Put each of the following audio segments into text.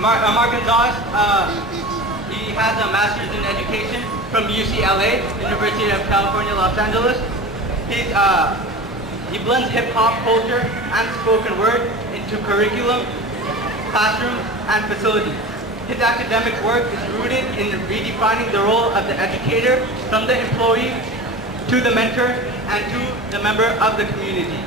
Mark Gonzales, he has a master's in education from UCLA, University of California, Los Angeles. He blends hip-hop culture and spoken word into curriculum, classrooms, and facilities. His academic work is rooted in redefining the role of the educator from the employee to the mentor and to the member of the community.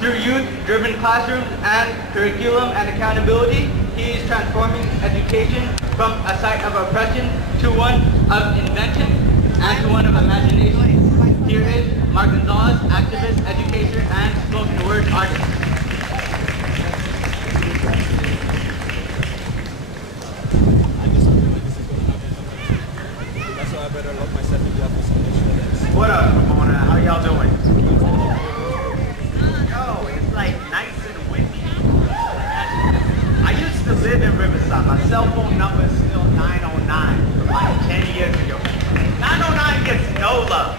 Through youth-driven classrooms and curriculum and accountability, he is transforming education from a site of oppression to one of invention and to one of imagination. Here is Mark Gonzales, activist, educator, and spoken word artist. What up, Ramona? How y'all doing? Yo, it's like nice and windy. I used to live in Riverside. My cell phone number is still 909 from like 10 years ago. 909 gets no love.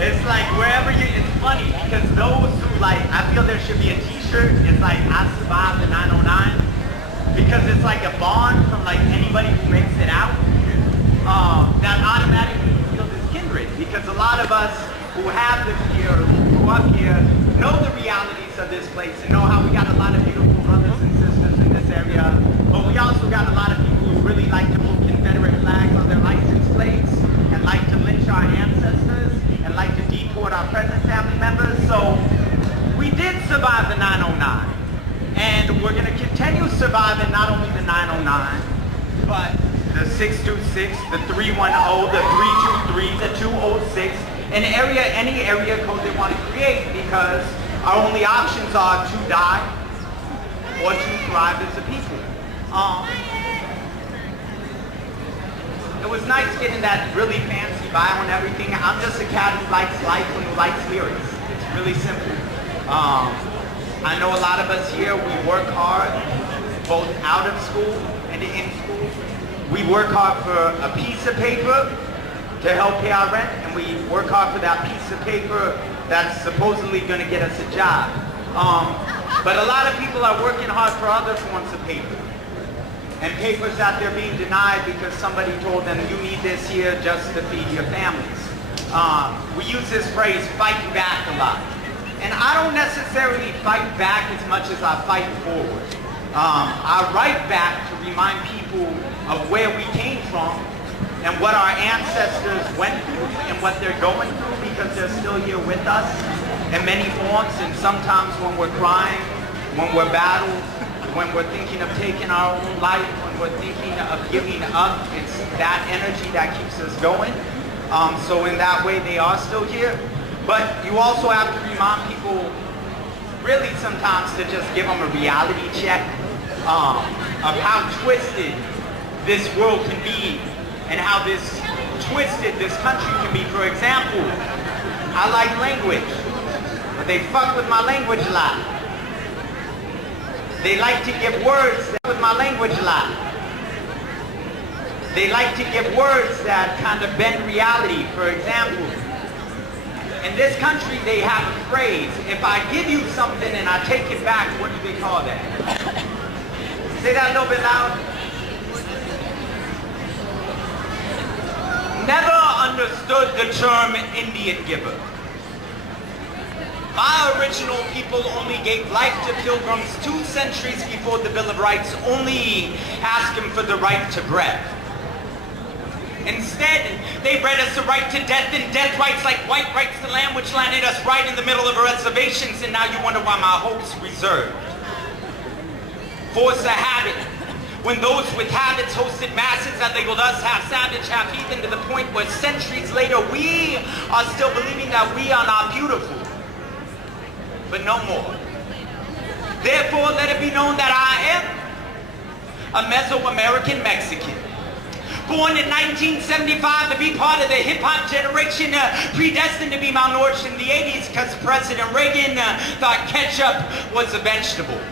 It's like wherever you, it's funny because those who like, I feel there should be a t-shirt. It's like, I survived the 909 because it's like a bond from like anybody who makes it out. That automatically feel this kindred because a lot of us who have lived here, who grew up here, know the realities of this place and know how we got a lot of beautiful brothers and sisters in this area, but we also got a lot of people who really like to put Confederate flags on their license plates and like to lynch our ancestors and like to deport our present family members. So we did survive the 909 and we're going to continue surviving not only the 909 but the 626, the 310, the 323, the 206, any area code they want to create because our only options are to die or to thrive as a people. It was nice getting that really fancy bio and everything. I'm just a cat who likes life and who likes lyrics. It's really simple. I know a lot of us here, we work hard, both out of school and in school. We work hard for a piece of paper to help pay our rent, and we work hard for that piece of paper that's supposedly going to get us a job. But a lot of people are working hard for other forms of paper. And papers that they're being denied because somebody told them, you need this here just to feed your families. We use this phrase, fight back, a lot. And I don't necessarily fight back as much as I fight forward. I write back to remind people of where we came from and what our ancestors went through and what they're going through because they're still here with us in many forms, and sometimes when we're crying, when we're battled, when we're thinking of taking our own life, when we're thinking of giving up, it's that energy that keeps us going. So in that way they are still here. But you also have to remind people really sometimes to just give them a reality check of how twisted this world can be and how twisted this country can be. For example, I like language, but they fuck with my language a lot. They like to give words that with my language a lot. They like to give words that kind of bend reality. For example, in this country they have a phrase, if I give you something and I take it back, what do they call that? Say that a little bit loud. Never understood the term Indian giver. My original people only gave life to pilgrims 2 centuries before the Bill of Rights, only asking for the right to breath. Instead, they bred us the right to death, and death rights like white rights to land, which landed us right in the middle of reservations, and now you wonder why my hope's reserved. Force a habit. When those with habits hosted masses that labeled us half savage, half heathen, to the point where centuries later we are still believing that we are not beautiful, but no more. Therefore, let it be known that I am a Mesoamerican Mexican, born in 1975 to be part of the hip-hop generation, predestined to be malnourished in the 80s because President Reagan thought ketchup was a vegetable.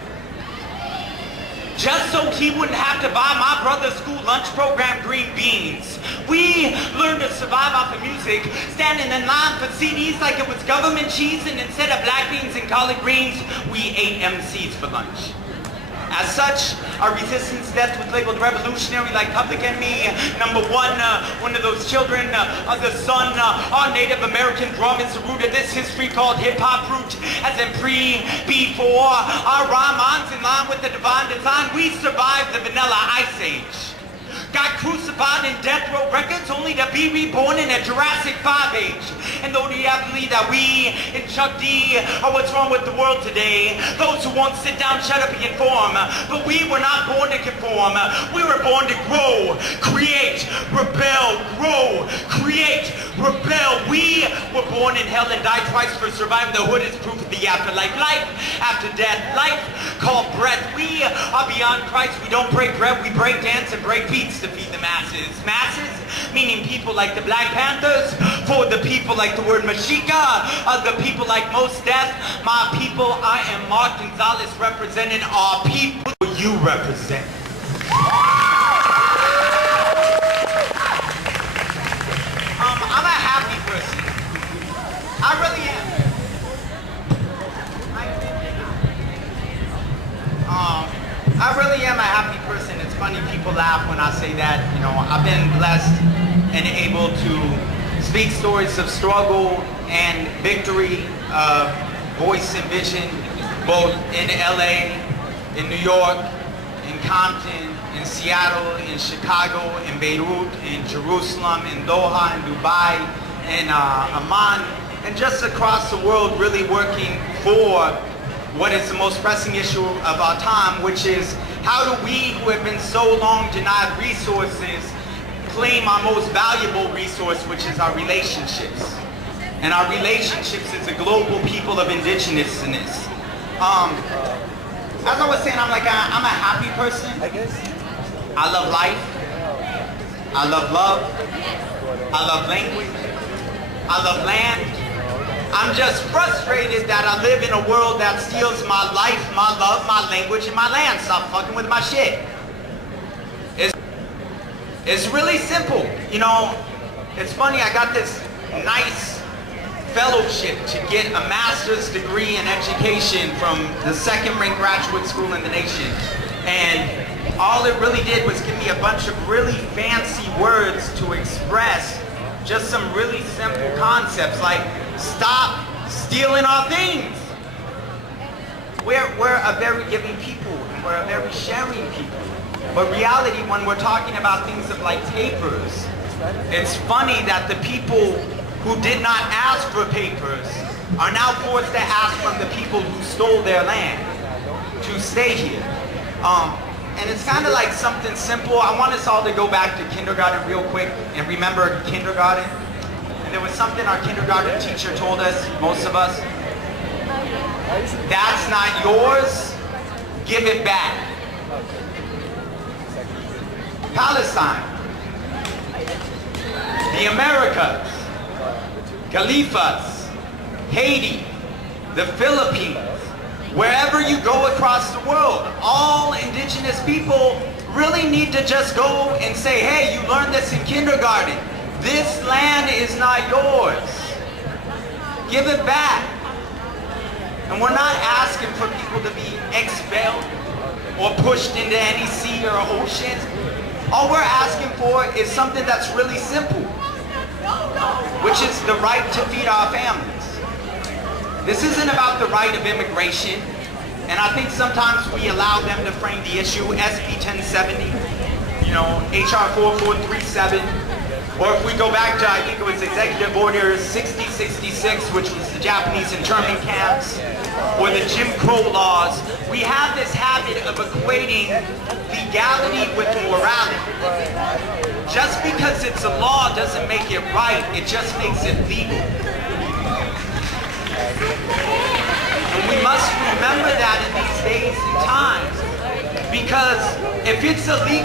Just so he wouldn't have to buy my brother's school lunch program green beans. We learned to survive off of music, standing in line for CDs like it was government cheese, and instead of black beans and collard greens, we ate MCs for lunch. As such, our resistance death was labeled revolutionary like Public Enemy number one of those children of the sun. Our Native American drum is the root of this history called hip-hop root, as in before. Our rhyme on's in line with the divine design. We survived the vanilla ice age. Got crucified in death row records only to be reborn in a Jurassic 5 age. And though do you believe that we in Chuck D are what's wrong with the world today? Those who won't sit down, shut up and conform. But we were not born to conform. We were born to grow, create, rebel, grow, create, rebel. We were born in hell and died twice for surviving. The hood is proof of the afterlife. Life after death. Life called breath. We are beyond Christ. We don't break bread. We break dance and break beats to feed the masses. Masses, meaning people like the Black Panthers, for the people like the word Mexica, the people like Most Death. My people, I am Mark Gonzales, representing our people you represent. I'm a happy person. I really am. I really am a happy person. It's funny, people laugh when I say that. You know, I've been blessed and able to speak stories of struggle and victory, voice and vision, both in LA, in New York, in Compton, in Seattle, in Chicago, in Beirut, in Jerusalem, in Doha, in Dubai, in Amman, and just across the world, really working for what is the most pressing issue of our time, which is how do we who have been so long denied resources claim our most valuable resource, which is our relationships. And our relationships is a global people of indigenousness. As I was saying, I'm a happy person. I love life. I love love. I love language. I love land. I'm just frustrated that I live in a world that steals my life, my love, my language, and my land. Stop fucking with my shit. It's really simple. You know, it's funny, I got this nice fellowship to get a master's degree in education from the second-ranked graduate school in the nation. And all it really did was give me a bunch of really fancy words to express just some really simple concepts like stop stealing our things. We're a very giving people, and we're a very sharing people. But reality, when we're talking about things of like papers, it's funny that the people who did not ask for papers are now forced to ask from the people who stole their land to stay here. And it's kind of like something simple. I want us all to go back to kindergarten real quick and remember kindergarten. And there was something our kindergarten teacher told us, most of us. That's not yours, give it back. Palestine, the Americas, Caliphas, Haiti, the Philippines, wherever you go across the world, all indigenous people really need to just go and say, hey, you learned this in kindergarten. This land is not yours. Give it back. And we're not asking for people to be expelled or pushed into any sea or ocean. All we're asking for is something that's really simple, which is the right to feed our families. This isn't about the right of immigration, and I think sometimes we allow them to frame the issue. SB 1070, you know, HR 4437, or if we go back to, I think it was Executive Order 6066, which was the Japanese internment camps, or the Jim Crow laws, we have this habit of equating legality with morality. Just because it's a law doesn't make it right, it just makes it legal. And we must remember that in these days and times, because if it's illegal,